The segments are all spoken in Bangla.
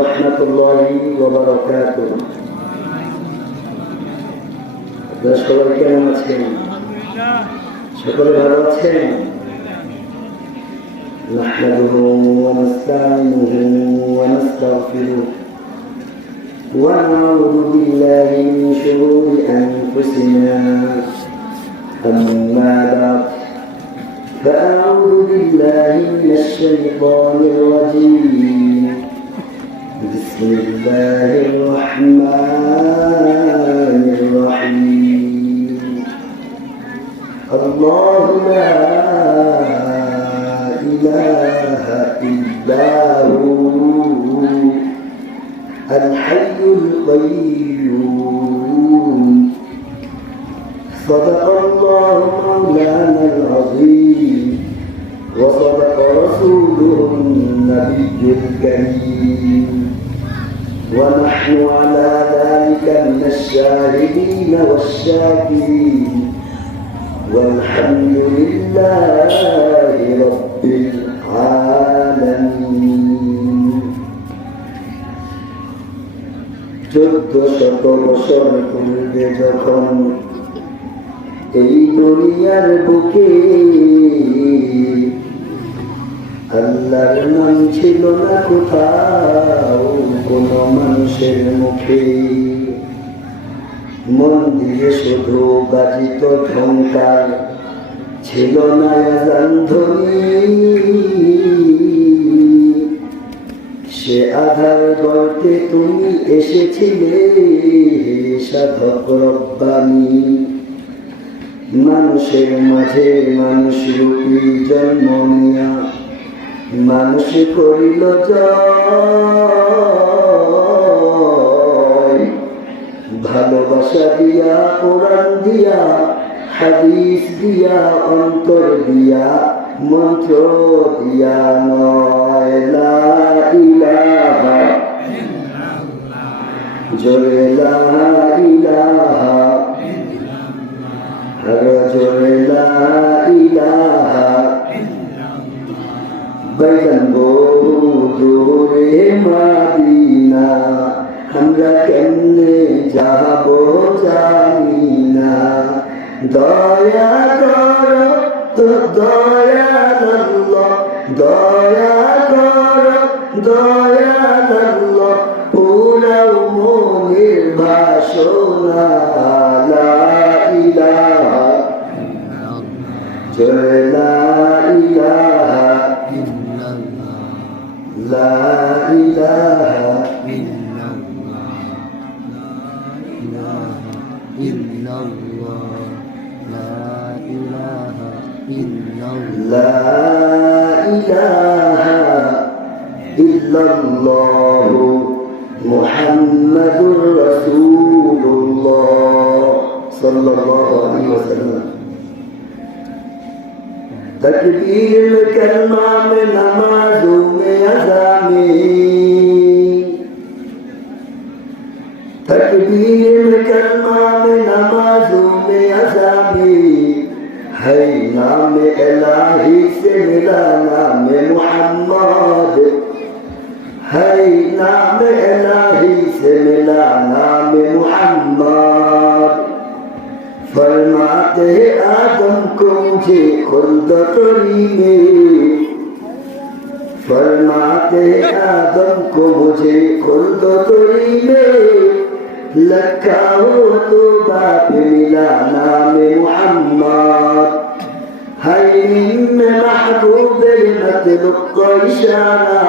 রহমতুল্লাহি ওয়া বারাকাতুহু। আপনারা সবাই কেমন আছেন? সকলে ভালো আছেন? নাহমাদুহু ওয়া নাস্তাঈনুহু ওয়া নাস্তাগফিরুহু ওয়া নাউযু বিল্লাহি মিন শুরুরি আনফুসিনা আম্মা বা'দ فأعوذ بالله من الشيطان الرجيم بسم الله الرحمن الرحيم الله لا إله إلا هو الحي القيوم صدق الله مولانا العظيم وصدق رسوله النبي الكريم ونحن على ذلك من الشاهدين والشاكرين والحمد لله رب العالمين 1400 বছর পূর্বে যখন এই দুনিয়ার বুকে আল্লাহর নাম ছিল না কোথাও কোনো মানুষের মুখে, মন্দিরে শুধু বাজিত ঝংকার, ছিল না আযান ধ্বনি। সে আধার গর্তে তুমি এসেছিলে সাধক রব্বানী, মানুষের মাঝে মানুষ রূপী জন্ম নিয়া মানুষ করিল জয়। ভালোবাসা দিয়া, কোরআন দিয়া, হাদিস দিয়া, অন্তর দিয়া, মন্ত্র দিয়া নয়। লা ইলাহা জোরে লা ইলাহা, জোরে লা ইলাহা। বাইজান বহু দূরে মাদিনা, আমরা কেমনে যাব জানি না। দয়া করো তো দয়াল্লাহ, দয়া করো দয়াল্লাহ, পুরাও মনের বাসনা। লা ইলাহা জয় লা ইলাহা লা ইলাহা লা ইলাহা ইল্লাল্লাহু মুহাম্মাদুর রাসূলুল্লাহ সাল্লাল্লাহু আলাইহি ওয়াসাল্লাম। तकबीर में कलमा में नमाजों में अज़ा में, तकबीर में कलमा में नमाजों में अज़ा में, है नाम इलाही से मिला नाम मुहम्मद, है नाम इलाही से मिला नाम मुहम्मद। फरमाते हैं आदम को मुझे खुल्द तोरी में, फरमाते हैं आदम को मुझे खुल्द तोरी में, लखा हो तो बाप मिला नाम मुहम्मद। हाय में महबूब मतलब को इशारा,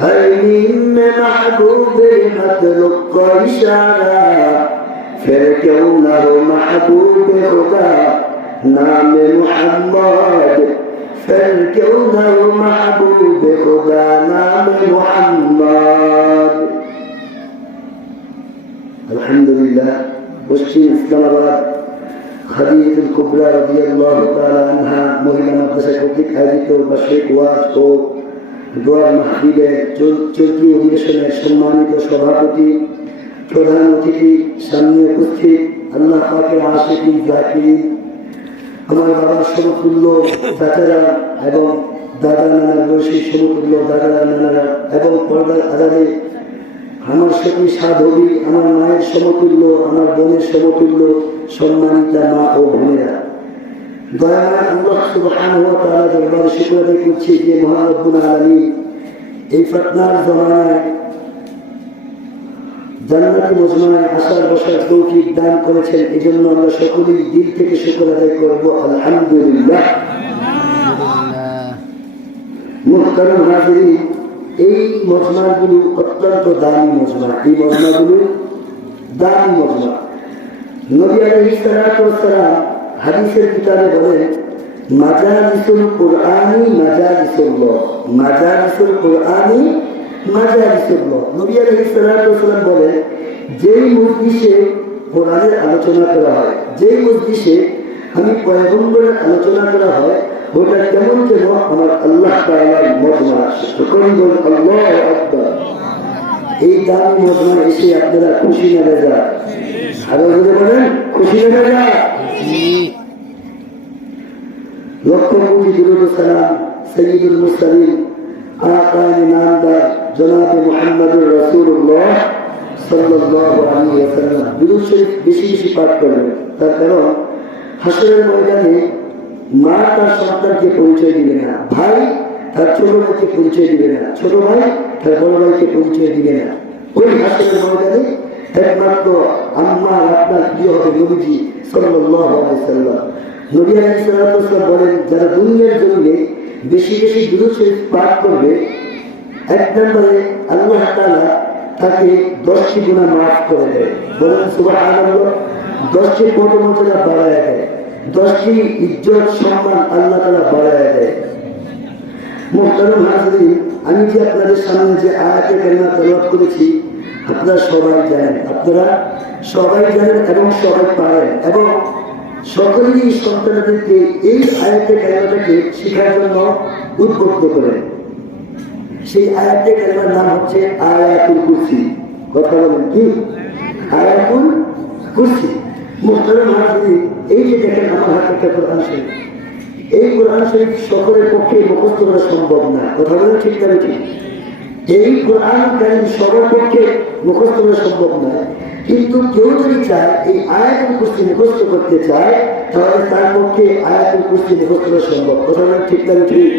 हाय में महबूब मतलब को इशारा, फिर क्यों न हो महबूब खुदा नाम मुहम्मद, फिर क्यों न हो महबूब खुदा नाम मुहम्मद। अल्हम्दुलिल्लाह। पश्चिम इस्लामाबाद खदीजतुल कुबरा রাদিয়াল্লাহু তাআলা আনহা মহিলা মাদ্রাসা কর্তৃক আয়োজিত বার্ষিক ওয়াজ ও দোয়া মাহফিলে চলতি অধিবেশনের সম্মানিত সভাপতি, প্রধান অতিথি, সামনে উপস্থিত আল্লাহ পাকের আশিকিন জাকিরিন, আমার বাবার সমতুল্য চাচারা এবং দাদা নানার বয়সী সমতুল্য দাদা নানারা এবং পর্দার আড়ালে আমার সখী সাধবী, আমার মায়ের সমতুল্য, আমার বোনের সমতুল্য সম্মানিতা মা ও বোনেরা, দয়াময় আল্লাহ সুবহানাহু ওয়া তাআলা দরবারে শুকর আদায় করছি যে মহান রব্বুল আলামিন এই ফিতনার জমানায় জান্নাতি মজমায় আসার বসার তৌফিক দান করেছেন। এই জন্য আমরা সকলেই দিল থেকে শুকর আদায় করবো আলহামদুলিল্লাহ। মুহতারাম হাজিরিন, এই মজমাগুলো অত্যন্ত দামি মজমা। এই মজমাগুলো দামি মজমা। নবী আলাইহিস সালাতু ওয়াস সালাম হাদিসের কিতাবে বলেন, মাজালিসুল কুরআনি মাজালিসুল্লাহ, মাজালিসুল কুরআনি মাজালিসুল্লাহ। নবী আলাইহিস সালাতু ওয়াস সালাম বলেন, যেই মজলিসে কোরআনের আলোচনা করা হয়, যেই মজলিসে আমি পয়গম্বরের আলোচনা করা হয়, ওটা কেমন যেন আমার আল্লাহ তাআলার মজমা। সকলেই বলেন আল্লাহু আকবার। এই দামি মজমা এসে আপনারা খুশি না বেজা? আরো যদি বলেন খুশি না বেজা? লক্ষ কোটি দুরূদ ও সালাম সাইয়্যিদুল মুরসালিন আকায়ে নামদার জনাবে মুহাম্মদুর রাসূলুল্লাহ সাল্লাল্লাহু আলাইহি ওয়াসাল্লাম দুরূদ শরীফ বেশি বেশি পাঠ করবেন। তার কারণ হাসরের ময়দানে মা তার সন্তানকে পরিচয় দিবে না, ভাই তার ছোট ভাইকে পরিচয় দিবে না, ছোট ভাই তার বড় ভাইকে পরিচয় দিবে না। ওই হাসরের ময়দানে একমাত্র আম্মা আপনার প্রিয় হবে নবীজি সাল্লাল্লাহু আলাইহি ওয়াসাল্লাম। নবী আলাইহিস সালাতু ওয়াস সালাম বলেন, যারা দুনিয়ার জন্য বেশি বেশি দুরূদ শরীফ পাঠ করবে, এক নম্বরে আল্লাহ তাআলা তাকে 10টি গুনাহ মাফ করে দেয়। বলেন সুবহানাল্লাহ। 10টি পদমর্যাদা বাড়ায় দেয়, 10টি ইজ্জত সম্মান আল্লাহ তাআলা বাড়ায় দেয়। মুহতারাম হাজিরিন, আমি যে আপনাদের সামনে যে আয়াতে কারিমা তেলাওয়াত করেছি, আপনারা সবাই জানেন, আপনারা সবাই জানেন এবং সবাই পারেন, এবং সকলেই সন্তানদেরকে এই আয়াতে কারিমাটাকে শেখার জন্য উদ্বুদ্ধ করেন। সেই আয়াতে কারিমার নাম হচ্ছে আয়াতুল কুরসি। কথা বলেন কি? আয়াতুল কুরসি। মুহতারাম হাজিরিন, এই যে দেখেন আমার হাতে একটা কোরআন শরীফ, এই কোরআন শরীফ সকলের পক্ষে মুখস্থ করা সম্ভব না। কথা বলেন ঠিক না ঠিক? এই কোরআন কারীম সবার পক্ষে মুখস্থ করা সম্ভব না, কিন্তু কেউ যদি চায় এই আয়াতুল কুরসি মুখস্থ করতে চায়, তাহলে তার পক্ষে আয়াতুল কুরসি মুখস্থ করা সম্ভব। কথা বলেন ঠিক না ঠিক?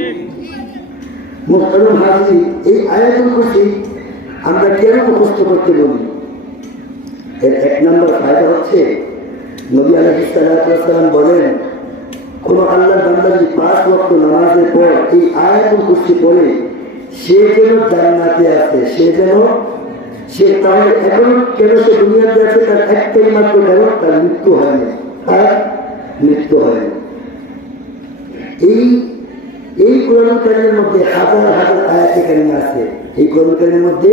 মুহতারাম হাজিরিন, এই আয়াতুল কুরসি আমরা কেন মুখস্থ করতে বলি? এর এক নম্বর ফায়দা হচ্ছে, নবী আলাইহিস সালাতু ওয়াস সালাম বলেন, কোন আল্লাহর বান্দা যদি 5 ওয়াক্ত নামাজের পর এই আয়াতুল কুরসি পড়ে, সে যেন জান্নাতে আছে, সে তাহলে এখন কেন সে দুনিয়াতে আছে, তার একটাই মাত্র কারণ, তার মৃত্যু হয়নি, তার মৃত্যু হয়নি। এই কোরআন কারীমের মধ্যে হাজার হাজার আয়াতে কারিমা আছে। এই কোরআন কারীমের মধ্যে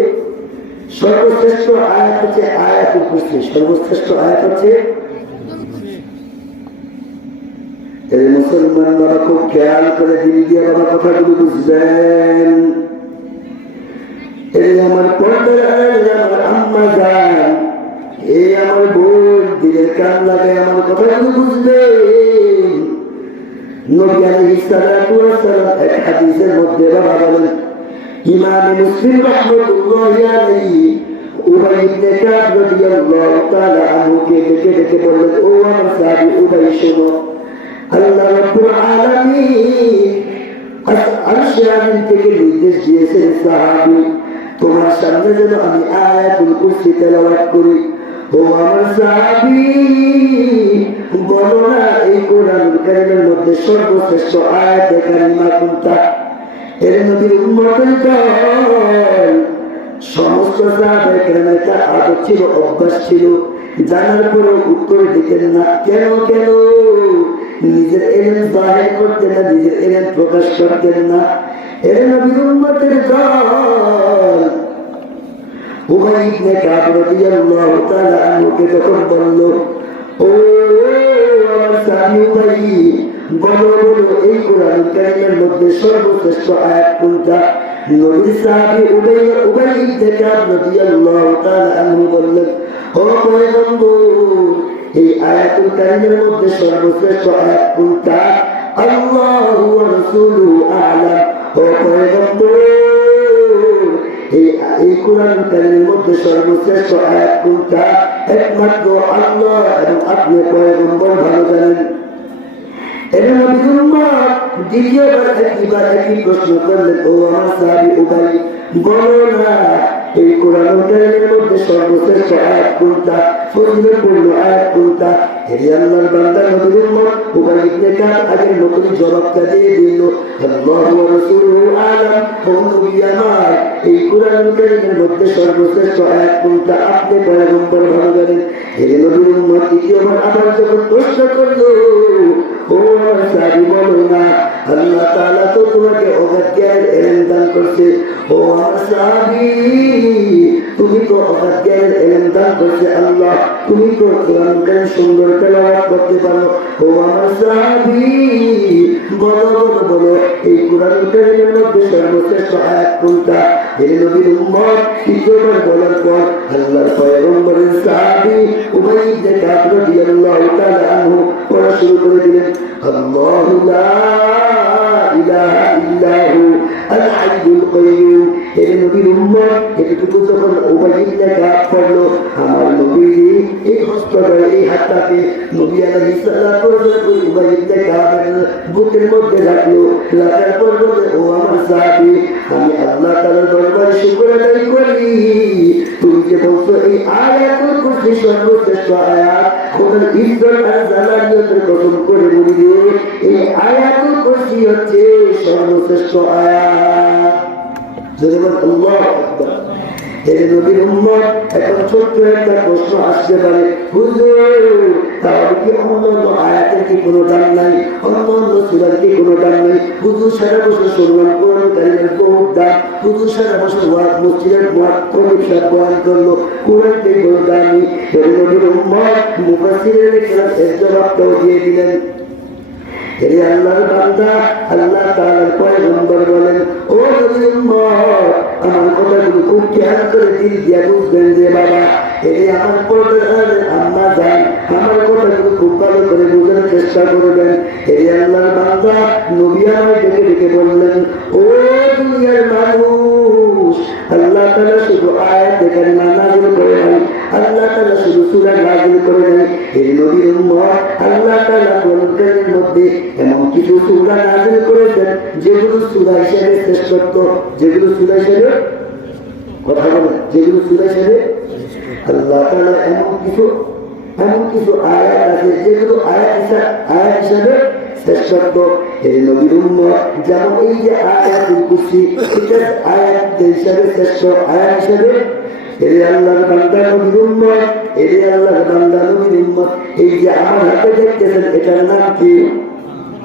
সর্বশ্রেষ্ঠ আয়াত হচ্ছে আয়াতুল কুরসি। সর্বশ্রেষ্ঠ আয়াত হচ্ছে, এই মুসলমান বাবা খুব খেয়াল করে দিল দিয়ে বাবা কথাগুলো বুঝবেন। এই আমার পর্দার আমার আম্মা জান, এই আমার বোন, দিলের কান লাগায় আমার কথাগুলো বুঝবেন। নবী আলাইহিস সালাতু ওয়াস সালাম এক হাদিসের মধ্যে বাবা বলেন, ইমাম মুসলিম রাহমাতুল্লাহি আলাইহি উবাই ইবনে কাব রাদিয়াল্লাহু তাআলা আনহুকে ডেকে ডেকে বললেন, ও আমার সাহাবী উবাই, শোনো, আল্লাহ রাব্বুল আলামিন আরশে আজিম থেকে নির্দেশ দিয়েছেন, সাহাবী তোমার সামনে যেন আমি আয়াতুল কুরসি তেলাওয়াত করি। ও আমার সাহাবী, বলো না এই কোরআনুল কারীমের মধ্যে সর্বশ্রেষ্ঠ আয়াতে কারিমা কোনটা? এর নবীর উম্মতের দল সমস্ত সাহাবায়ে কেরামের একটা আদত ছিল, অভ্যাস ছিল, জানার পরেও উত্তর দিতেন না। কেন? নিজের ইলম জাহির করতেন না, নিজের ইলম প্রকাশ করতেন না। এর নবীর উম্মতের দল উবাই ইবনে কাব রাদিয়াল্লাহু তাআলা আনহুকে যখন বলল, ও আমার সাহাবী উবাই, বলো এই কোরআনুল কারীমের মধ্যে সর্বশ্রেষ্ঠ আয়াত কোনটা? নবীর সাহাবী উবাই ইবনে কাব রাদিয়াল্লাহু তাআলা আনহু বললেন, ও পয়গম্বর, এই আয়াতুল কারীমের মধ্যে সর্বশ্রেষ্ঠ আয়াত কোনটা? আল্লাহু ওয়া রাসূলুহু আ'লাম। ও পয়গম্বর, এই কোরআন কারীমের মধ্যে সর্বশ্রেষ্ঠ আয়াত কোনটা? একমাত্র আল্লাহ এবং আপনি পয়গম্বর ভালো জানেন। দ্বিতীয়বার একই প্রশ্ন করলেন, ও আমার সাহাবী উবাই, বলো না এই কোরআন কারীমের মধ্যে সর্বশ্রেষ্ঠ আয়াত কোনটা, ফজিলতপূর্ণ আয়াত কোনটা? হে আল্লাহর বান্দা নবীর উম্মত উবাই ইবনে কাব আগের মতই জবাবটা দিয়ে দিল, আল্লাহু ওয়া রাসূলুহু আ'লাম। ও নবী আমার, এই কোরআন কারীমের মধ্যে সর্বশ্রেষ্ঠ আয়াত কোনটা? আপনি পয়গম্বর ভালো জানেন। হে নবীর উম্মত দ্বিতীয়বার আবার যখন প্রশ্ন করলো, ও আমার সাহাবী বলো না আল্লাহ তাআলা তো তোমাকে অজ্ঞানের ইলম দান করছে। ও আমার সাহাবী, তুমি তো অজ্ঞানের ইলম দান করছে আল্লাহ, তুমি তো কোরআন কারীম সুন্দর তেলাওয়াত করতে পারো। ও আমার সাহাবী, বলো বলো বলো এই কোরআন কারীমের মধ্যে সর্বশ্রেষ্ঠ আয়াত কোনটা? হে নবীর উম্মত তৃতীয়বার বলার পর আল্লাহর পয়গম্বরের সাহাবী উবাই ইবনে কাব রাদিয়াল্লাহু তাআলা আনহু পড়া শুরু করে দিলেন, আল্লাহু লা ইলাহা ইল্লা হু আল হাইয়ুল কাইয়্যুম। হে নবীর উম্মত এতটুকু যখন উবাই ইবনে কাব পড়লো, আমার নবীজি এই হস্তটায় এই হাতটাকে নবী আলাইহিস সালাতু ওয়াস সালাম উবাই ইবনে কাবের বুকের মধ্যে রাখলো। রাখার পর বলে, ও আমার সাহাবী, আমি আল্লাহ তাআলার দরবারে শুকর আদায় করি, তুমি যে বলছো এই আয়াতুল কুরসি সর্বশ্রেষ্ঠ আয়াত, খোদার ইজ্জত আর জালালিয়তের কসম করে বলি রে, এই আয়াতুল কুরসি হচ্ছে সর্বশ্রেষ্ঠ আয়াত। যেমন আল্লাহু আকবার। হে নবীর উম্মত, এখন ছোট্ট একটা প্রশ্ন আসতে পারে, হুজুর তাহলে কি অন্যান্য আয়াতের কি কোনো দাম নাই, অন্যান্য সূরার কি কোনো দাম নাই? হুজুর সারা বছর শুনলাম কোরআন কারীমের বহুত দাম, হুজুর সারা বছর ওয়াজ মসজিদের ওয়াজ কমিটি বয়ান করলো, কোরআনটাই বড় দামি। হে নবীর উম্মত, মুফাসসিরিনে কেরাম এর জবাবটাও দিয়ে দিলেন। হে আল্লাহর বান্দা, আল্লাহ তাআলার পয়গম্বর বলেন, ও নবীর উম্মত, আমার কথাগুলো খুব খেয়াল করে দিল দিয়া বুঝবেন যে বাবা, আমার পর্দার আম্মা জান, আমার কথাগুলো খুব ভালো করে বোঝার চেষ্টা করবেন। হে আল্লাহর বান্দা, নবী আমায় ডেকে ডেকে বললেন, ও দুনিয়ার মানুষ, আল্লাহ তাআলা শুধু আয়াত কারিমা নাযিল করে নাই, আল্লাহ তাআলা শুধু সূরা নাযিল করে নাই। হে নবীর উম্মত, আল্লাহ তাআলা কোরআনের মধ্যে এমন কিছু সূরা নাযিল করেছেন যেগুলো সূরা হিসেবে শ্রেষ্ঠত্ব, যেগুলো সূরা হিসেবে কথা বলেন, যেগুলো সূরা হিসেবে আল্লাহ তাআলা এমন কিছু আয়াত আছে যেগুলো আয়াত হিসেবে শ্রেষ্ঠত্ব। হে নবীর উম্মত, যেমন এই যে আয়াতুল কুরসি, এটা আয়াত হিসেবে শ্রেষ্ঠ, আয়াত হিসেবে। হে আল্লাহর বান্দা নবীর উম্মত, হে আল্লাহর বান্দা নবীর উম্মত, এই যে আমার হাতে দেখতেছেন এটার নাম কি?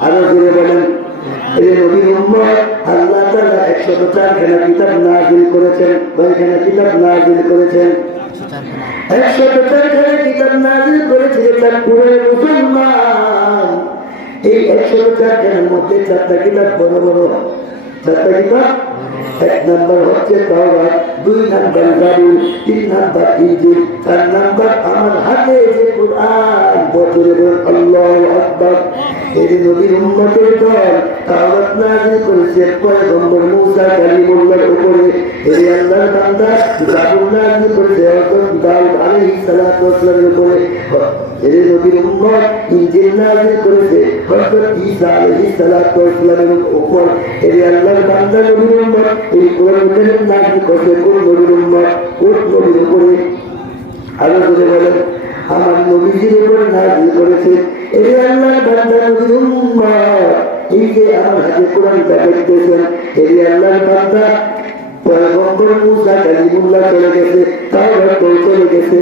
আরো জোরে বলেন। হে নবীর উম্মত, আল্লাহ তাআলা 104খানা কিতাব নাযিল করেছেন, কয়খানা কিতাব নাযিল করেছেন? 104খানা কিতাব নাযিল করেছে, যেটা পুরো মুসলমান। এই 104খানার মধ্যে 4টা কিতাব বড় বড়, 4টা কিতাব। 1 নাম্বার হচ্ছে তাওরাত, 2 নাম্বার জাবুর, 3 নাম্বার ইনজিল, 4 নাম্বার আমার হাতে যে কুরআন। বলে আল্লাহু আকবার। এই নবীর উম্মতের দল তাওরাত নাযিল করেছে পয়গম্বর মুসা কালিমুল্লাহর উপরে। এই আল্লাহর বান্দা জাবুর নাযিল করেছে হযরত দাউদ আলাইহিস সালাতু ওয়াস সালামের উপরে। এই নবীর উম্মত ইনজিল নাযিল করেছে হযরত ঈসা আলাইহিস সালাতু ওয়াস সালামের উপর। এই আল্লাহর বান্দা নবীর উম্মত এই কোরআনের নাযিল করেছে কোন নবীর উম্মত? কোন নবীর উপরে? আরো বলে বলেন, আমার নবীজির উপর নাযিল করেছে। এই আল্লাহর বান্দা নবীর উম্মত, এই যে আমার হাতে কোরআনটা দেখতেছেন, এই আল্লাহর বান্দা পয়গম্বর মুসা কালিমুল্লাহ চলে গেছে, তাওরাত চলে গেছে,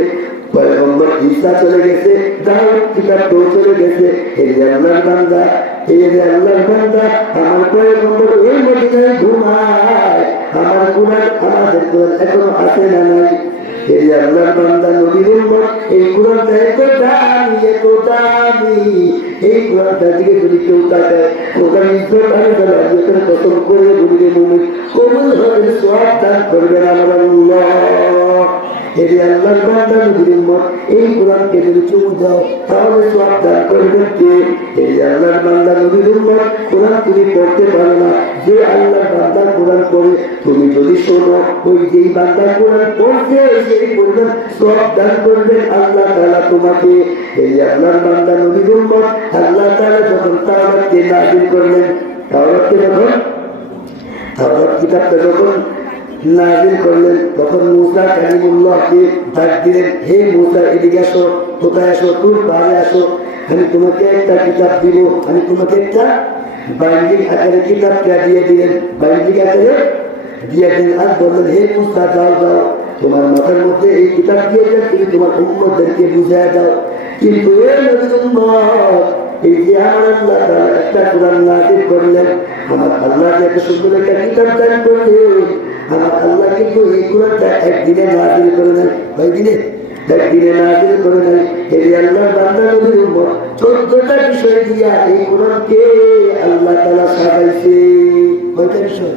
পয়গম্বর ঈসা চলে গেছে, দাউদ কিতাব চলে গেছে। এই আল্লাহর বান্দা, এই আল্লাহর বান্দা, আমার পয়গম্বর ওই মদিনায় ঘুমায়, আমার কোরআন, আমাদের কোরআন এখনো আছে না নাই? এই আল্লাহর বান্দা নবীর উম্মত, এই কোরআনটা এত দামি, এত দামি, এই কোরআনটা দিকে যদি কেউ তাকায়, ওখানে ইজ্জত আর জালালিয়তের কসম করে বলিবে মুমিন কবুল হবে, সওয়াব দান করবেন আমার আল্লাহ। এরে আল্লাহর বান্দা নবীর উম্মত এই কোরআনকে যদি চুমু দাও তাহলে সওয়াব দান করবেন কে? এরে আল্লাহর বান্দা নবীর উম্মত কোরআন তুমি পড়তে পারো না, যে আল্লাহর বান্দা কোরআন পড়ে তুমি যদি শোনো ওই যেই বান্দা কোরআন পড়ছে সেই পরিমাণ সওয়াব দান করবেন আল্লাহ তাআলা তোমাকে। এরে আল্লাহর বান্দা নবীর উম্মত আল্লাহ তাআলা যখন তাওরাতকে নাযিল করলেন, তাওরাতকে যখন তাওরাত কিতাবটা যখন নাযিল করলেন তখন মূসা কালিমুল্লাহকে ডাক দিলেন, হে মূসা এদিকে আসো, কোথায় আসো, তুর পাহাড়ে আসো, আমি তোমাকে একটা কিতাব দিব। আমি তোমাকে একটা বাইন্ডিং আকারে কিতাবটা দিয়ে দিলেন, বাইন্ডিং আকারে দিয়ে দিলেন। আর বললেন, হে মূসা যাও যাও, তোমার মাথার মধ্যে এই কিতাব দিয়ে দেন, তুমি তোমার উম্মতদেরকে বুঝায় দাও। কিন্তু এই নবীর উম্মত এই যে আমার আল্লাহ তাআলা একটা কোরআন নাযিল করলেন, আমার আল্লাহ যে এত সুন্দর একটা কিতাব দান করলেন, আমার আল্লাহ কিন্তু এই কোরআনটা একদিনে নাযিল করে নাই, কয়দিনে? একদিনে নাযিল করে নাই। এই আল্লাহর বান্দা নবীর উম্মত 14টা বিষয় দিয়া এই কোরআনকে আল্লাহ তাআলা সাজাইছে। কয়টা বিষয়?